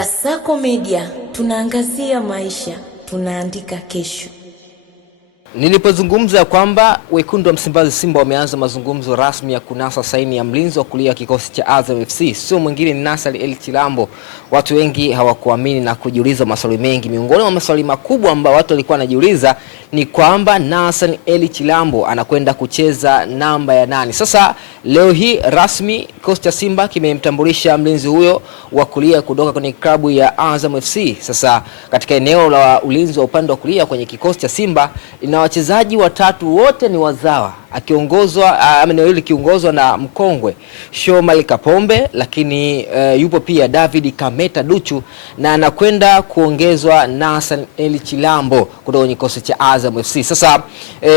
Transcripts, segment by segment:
Kasako Media, tunaangazia maisha, tunaandika kesho. Nilipozungumza kwamba wekundu wa Msimbazi Simba wameanza mazungumzo rasmi ya kunasa saini ya mlinzi wa kulia kikosi cha Azam FC, sio mwingine ni Nassar El Chilambo, watu wengi hawakuamini na kujiuliza maswali mengi. Miongoni mwa maswali makubwa ambayo watu walikuwa wanajiuliza ni kwamba Nassar El Chilambo anakwenda kucheza namba ya nani. Sasa leo hii rasmi kikosi cha Simba kimemtambulisha mlinzi huyo wa kulia kutoka kwenye klabu ya Azam FC. Sasa katika eneo la ulinzi wa upande wa kulia kwenye kikosi cha Simba ina wachezaji watatu, wote ni wazawa, kiongozwa na mkongwe Shomari Kapombe, lakini yupo pia David Kameta Duchu na anakwenda kuongezwa Nassar El Chilambo kutoka kwenye kikosi cha Azam FC. Sasa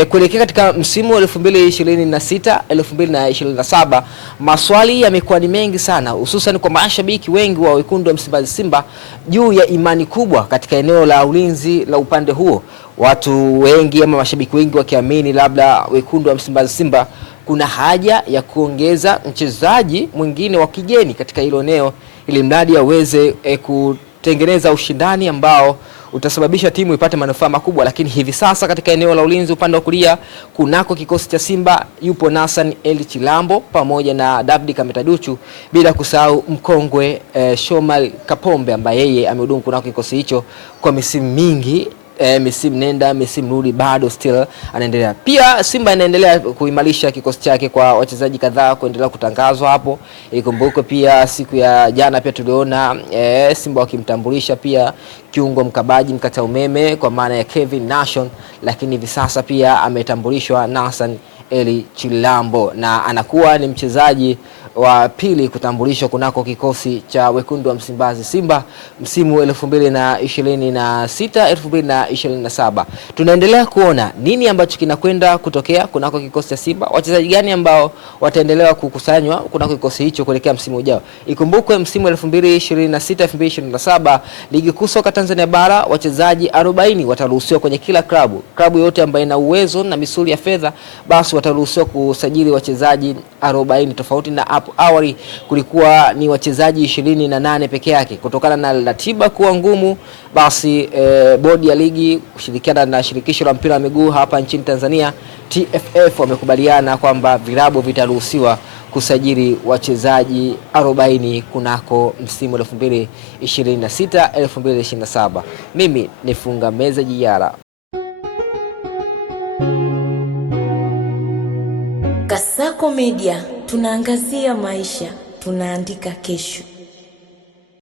kuelekea katika msimu wa 2026-2027 maswali yamekuwa ni mengi sana, hususan kwa mashabiki wengi wa wekundu wa Msimbazi Simba juu ya imani kubwa katika eneo la ulinzi la upande huo. Watu wengi ama mashabiki wengi wakiamini labda wekundu wa Msimbazi Simba kuna haja ya kuongeza mchezaji mwingine wa kigeni katika hilo eneo, ili mradi aweze kutengeneza ushindani ambao utasababisha timu ipate manufaa makubwa. Lakini hivi sasa katika eneo la ulinzi upande wa kulia kunako kikosi cha Simba yupo Nassar El Chilambo pamoja na David Kameta Duchu, bila kusahau mkongwe Shomari Kapombe ambaye yeye amehudumu kunako kikosi hicho kwa misimu mingi. Misimu nenda misimu rudi, bado still anaendelea. Pia Simba inaendelea kuimarisha kikosi chake kwa wachezaji kadhaa kuendelea kutangazwa hapo. Ikumbuke pia siku ya jana pia tuliona Simba wakimtambulisha pia kiungo mkabaji mkata umeme kwa maana ya Kevin Nation, lakini hivi sasa pia ametambulishwa Nassar El Chilambo na anakuwa ni mchezaji wa pili kutambulishwa kunako kikosi cha wekundu wa Msimbazi Simba msimu 2026-2027. Tunaendelea kuona nini ambacho kinakwenda kutokea kunako kikosi cha Simba, wachezaji gani ambao wataendelea kukusanywa kunako kikosi hicho kuelekea msimu ujao. Ikumbukwe msimu 2026-2027 ligi kuu soka Tanzania bara wachezaji 40 wataruhusiwa kwenye kila klabu yote ambayo ina uwezo na misuli ya fedha, basi wataruhusiwa kusajili wachezaji 40, tofauti na hapo awali kulikuwa ni wachezaji 28 peke yake. Kutokana na ratiba kuwa ngumu, basi bodi ya ligi kushirikiana na shirikisho la mpira wa miguu hapa nchini Tanzania TFF wamekubaliana kwamba vilabu vitaruhusiwa kusajili wachezaji 40 kunako msimu 2026-2027. Mimi ni Funga Meza Jiara. Kasako Media, tunaangazia maisha, tunaandika kesho.